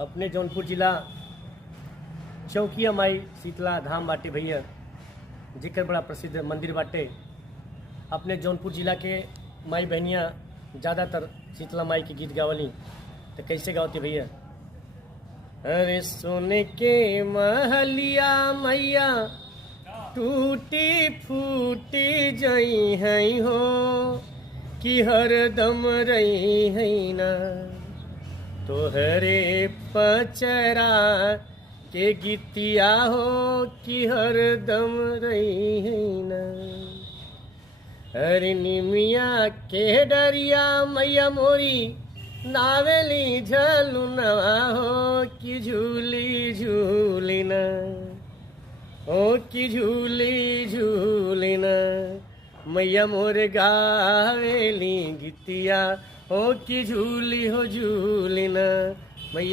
अपने जौनपुर जिला चौकिया माई शीतला धाम बाटे भैया, जेकर बड़ा प्रसिद्ध मंदिर बाटे। अपने जौनपुर जिला के माई बहनियाँ ज़्यादातर शीतला माई के गीत गावली। तो कैसे गावती भैया? अरे सोने के महलिया मैया टूटी फूटी जई है हो कि हरदम रही है ना, तोहरे पचरा के गीतिया हो कि हरदम रही है ना। अरे निमिया के डरिया मैया मोरी नावेली झलुनवा हो कि झूली झूली ना, ओ कि झूली झूली ना। मैया मोर गावेली गीतिया हो कि झूली हो झूली ना।